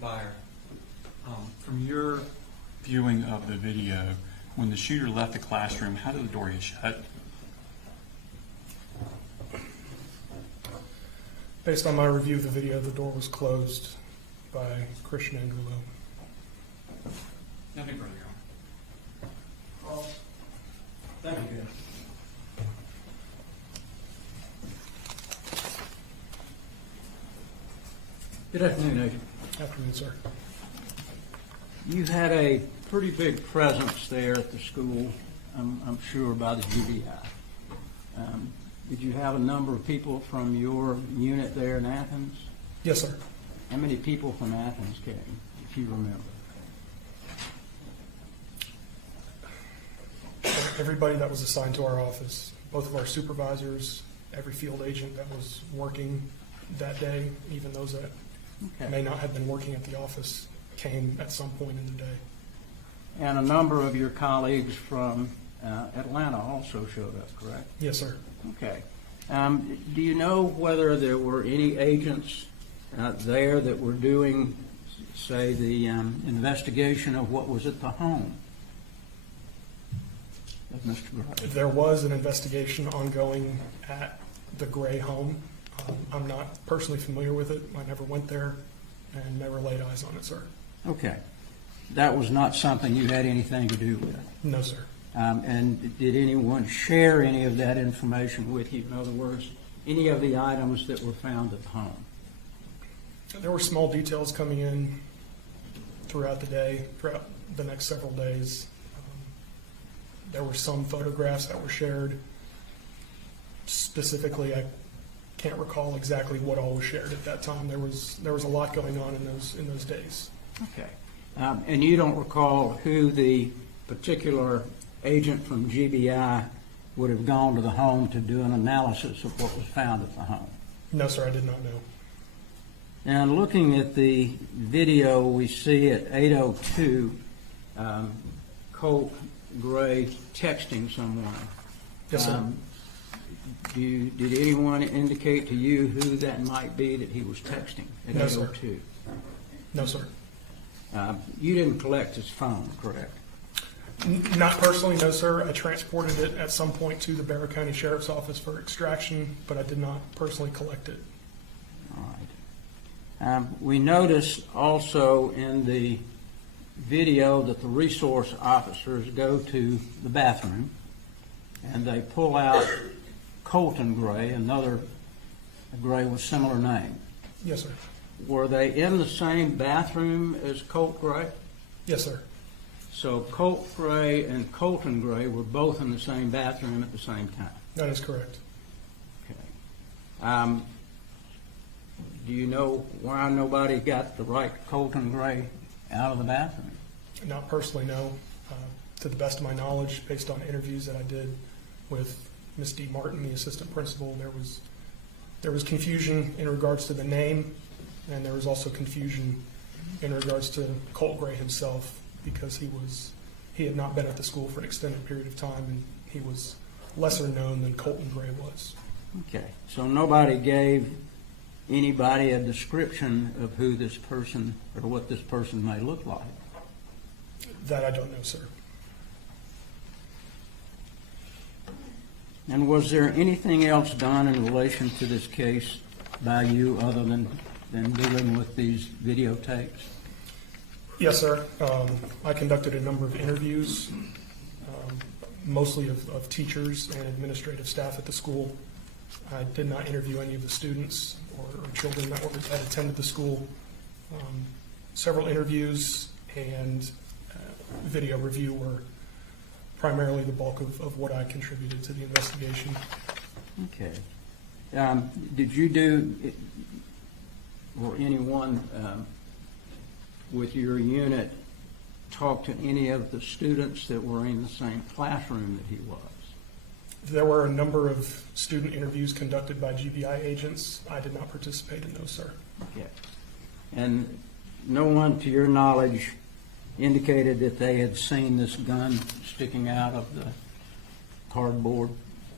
Byer, from your viewing of the video, when the shooter left the classroom, how did the door get shut? Based on my review of the video, the door was closed by Christian Angulo. Nothing further. Thank you. Good afternoon, Agent. Afternoon, sir. You had a pretty big presence there at the school, I'm sure, by the GBI. Did you have a number of people from your unit there in Athens? Yes, sir. How many people from Athens came, if you remember? Everybody that was assigned to our office, both of our supervisors, every field agent that was working that day, even those that may not have been working at the office, came at some point in the day. And a number of your colleagues from Atlanta also showed up, correct? Yes, sir. Okay. Do you know whether there were any agents there that were doing, say, the investigation of what was at the home of Mr. Gray? There was an investigation ongoing at the Gray home. I'm not personally familiar with it. I never went there and never laid eyes on it, sir. Okay. That was not something you had anything to do with? No, sir. And did anyone share any of that information with you? In other words, any of the items that were found at the home? There were small details coming in throughout the day, throughout the next several days. There were some photographs that were shared. Specifically, I can't recall exactly what all was shared at that time. There was a lot going on in those days. Okay. And you don't recall who the particular agent from GBI would have gone to the home to do an analysis of what was found at the home? No, sir, I did not know. And looking at the video, we see at 8:02 Colt Gray texting someone. Yes, sir. Did anyone indicate to you who that might be that he was texting at No, sir. 8:02? No, sir. You didn't collect his phone, correct? Not personally, no, sir. I transported it at some point to the Barrow County Sheriff's Office for extraction, but I did not personally collect it. All right. We notice also in the video that the resource officers go to the bathroom and they pull out Colton Gray, another Gray with similar name. Yes, sir. Were they in the same bathroom as Colt Gray? Yes, sir. So Colt Gray and Colton Gray were both in the same bathroom at the same time? That is correct. Okay. Do you know why nobody got the right Colton Gray out of the bathroom? Not personally, no. To the best of my knowledge, based on interviews that I did with Ms. D. Martin, the assistant principal, there was confusion in regards to the name, and there was also confusion in regards to Colt Gray himself, because he had not been at the school for an extended period of time, and he was lesser known than Colton Gray was. Okay, so nobody gave anybody a description of who this person or what this person may look like? That I don't know, sir. And was there anything else done in relation to this case by you other than dealing with these videotapes? Yes, sir. I conducted a number of interviews, mostly of teachers and administrative staff at the school. I did not interview any of the students or children that attended the school. Several interviews and video review were primarily the bulk of what I contributed to the investigation. Okay. Did you do, or anyone with your unit, talk to any of the students that were in the same classroom that he was? There were a number of student interviews conducted by GBI agents. I did not participate in those, sir. Okay. And no one, to your knowledge, indicated that they had seen this gun sticking out of the cardboard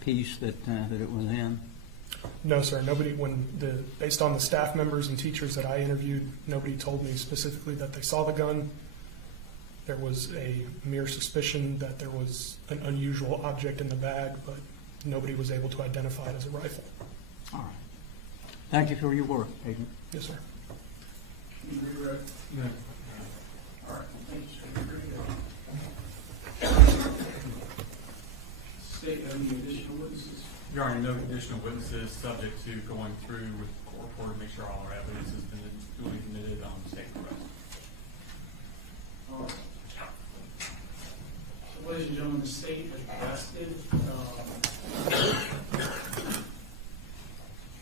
piece that it was in? No, sir. Based on the staff members and teachers that I interviewed, nobody told me specifically that they saw the gun. There was a mere suspicion that there was an unusual object in the bag, but nobody was able to identify it as a rifle. All right. Thank you for your work, Agent. Yes, sir. Can you redirect? No. All right, thank you, sir. State, any additional witnesses? There are no additional witnesses subject to going through with the court reporter to make sure all our evidence has been duly admitted on state arrest. All right. So, ladies and gentlemen, the state has requested,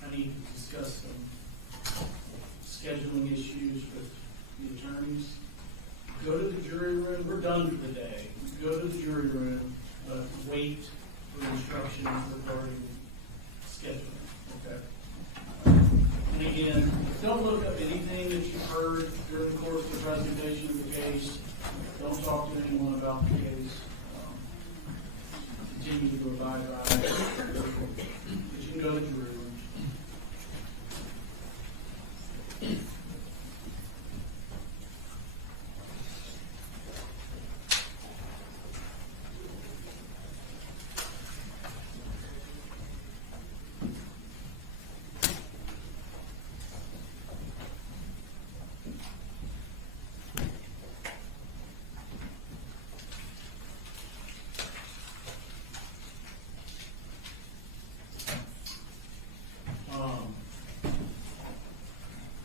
I need to discuss some scheduling issues with the attorneys. Go to the jury room, we're done for the day. Go to the jury room, wait for instructions regarding scheduling, okay? And again, don't look up anything that you've heard during the course of the presentation of the case. Don't talk to anyone about the case. Continue to abide by it. But you can go to the jury room.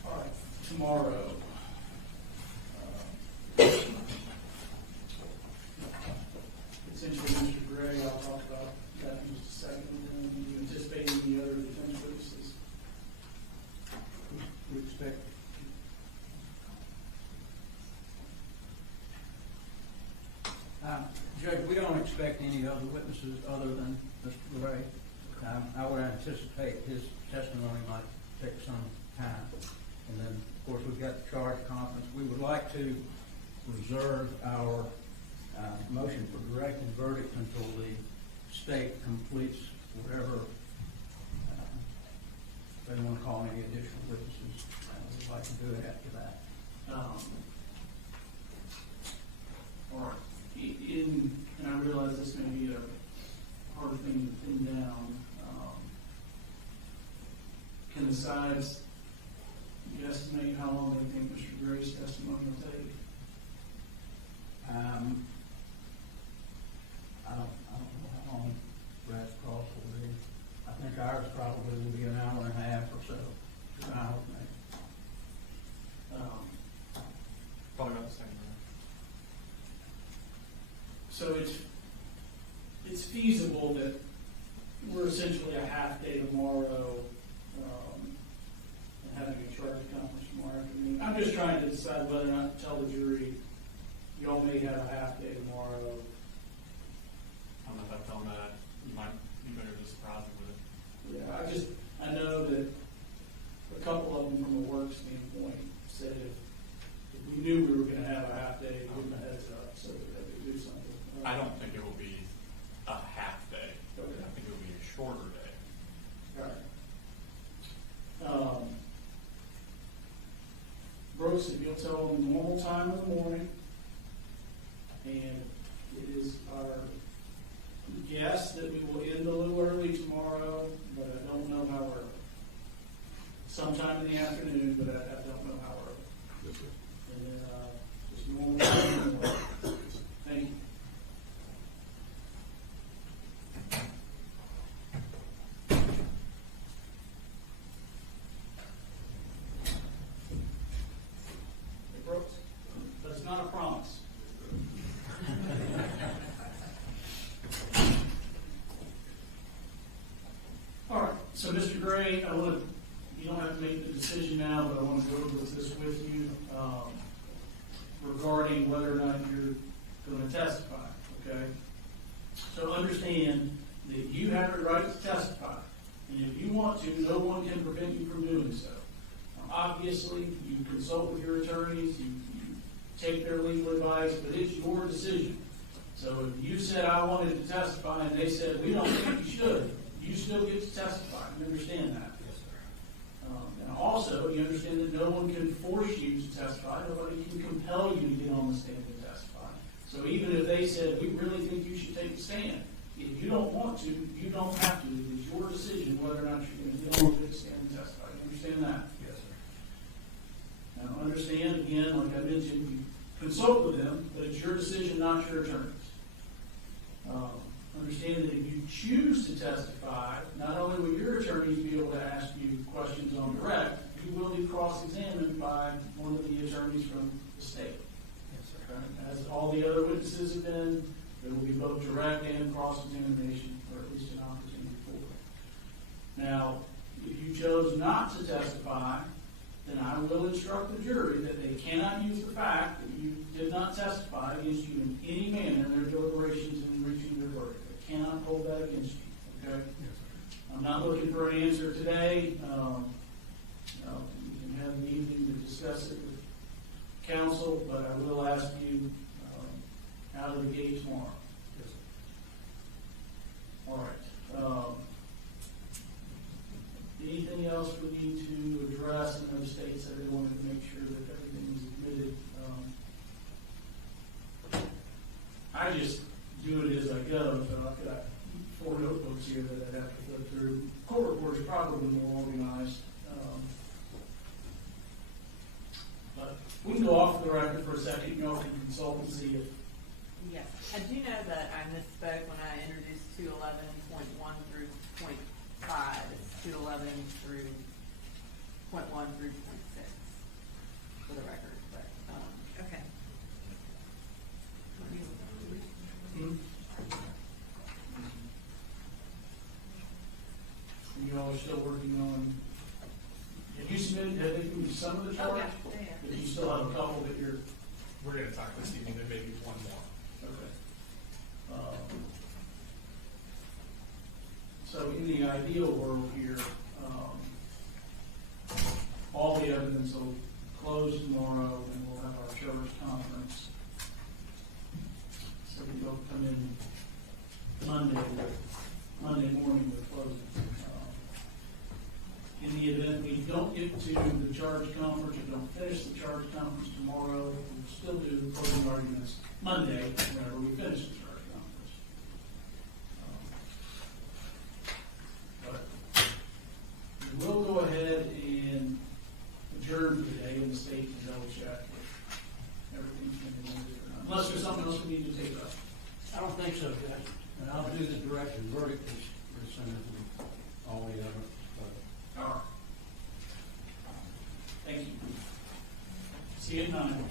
All right, tomorrow. Essentially, Mr. Gray, I'll talk about that in just a second. And do you anticipate any other defense witnesses? We expect. Judge, we don't expect any other witnesses other than Mr. Gray. I would anticipate his testimony might take some time. And then, of course, we've got the charge conference. We would like to reserve our motion for directed verdict until the state completes whatever, if they want to call any additional witnesses, we'd like to do it after that. All right. And I realize this may be a hard thing to pin down. Can the sides guesstimate how long they think Mr. Gray's testimony will take? I don't know how long Brad's cross will be. I think ours probably will be an hour and a half or so, 2 hours maybe. Probably about the same. So it's feasible that we're essentially a half day tomorrow, and having a charge conference tomorrow afternoon. I'm just trying to decide whether or not to tell the jury, y'all may have a half day tomorrow. I don't know if I tell them that. You might be better to surprise them with it. Yeah, I know that a couple of them from a work standpoint said if we knew we were gonna have a half day, give them a heads up so that they could do something. I don't think it will be a half day. Okay. I think it will be a shorter day. All right. Brooks, if you'll tell them normal time in the morning, and it is our guess that we will end a little early tomorrow, but I don't know how early. Sometime in the afternoon, but I don't know how early. Yes, sir. And then, just normal time in the morning. Thank you. Hey, Brooks, that's not a promise. All right, so Mr. Gray, you don't have to make the decision now, but I want to go over this with you regarding whether or not you're going to testify, okay? So understand that you have the right to testify, and if you want to, no one can prevent you from doing so. Obviously, you consult with your attorneys, you take their legal advice, but it's your decision. So if you said, I wanted to testify, and they said, we don't think you should, you still get to testify. You understand that? And also, you understand that no one can force you to testify. Nobody can compel you to get on the stand and testify. So even if they said, we really think you should take the stand, if you don't want to, you don't have to. It's your decision whether or not you're going to get on the stand and testify. You understand that? Yes, sir. Now, understand, again, like I mentioned, you consult with them, but it's your decision, not your attorney's. Understand that if you choose to testify, not only will your attorneys be able to ask you questions on direct, you will be cross-examined by one of the attorneys from the state. Yes, sir. Okay? As all the other witnesses have been, there will be both direct and cross-examination, or at least an opportunity for it. Now, if you chose not to testify, then I will instruct the jury that they cannot use the fact that you did not testify against you in any manner in their deliberations and in reaching their verdict. They cannot hold that against you, okay? Yes, sir. I'm not looking for an answer today. We can have an evening to discuss it with counsel, but I will ask you out of the gate tomorrow. Yes, sir. All right. Anything else we need to address in those states that they wanted to make sure that everything was admitted? I just do it as I go, so I've got 4 notebooks here that I have to flip through. Court report is probably more organized. But we can go off the record for a second, you know, if you consult and see if Yes, I do know that I misspoke when I introduced 211.1 through .5. It's 211 through .1 through .6 for the record, but, okay. you all are still working on. Have you submitted, have they given you some of the charge? Okay, yeah. But you still have a couple that you're. We're going to talk this evening, there may be one more. Okay. So in the ideal world here, all the evidence will close tomorrow and we'll have our sheriff's conference. So we will come in Monday morning with closing. In the event we don't get to the charge conference or don't finish the charge conference tomorrow, we'll still do closing arguments Monday whenever we finish the charge conference. But we will go ahead and adjourn for today in the state to double check if everything's been admitted or not. Unless there's something else we need to take up. I don't think so, Judge. And I'll do the direct and verdict as soon as we all the evidence. All right. Thank you. See you at 9.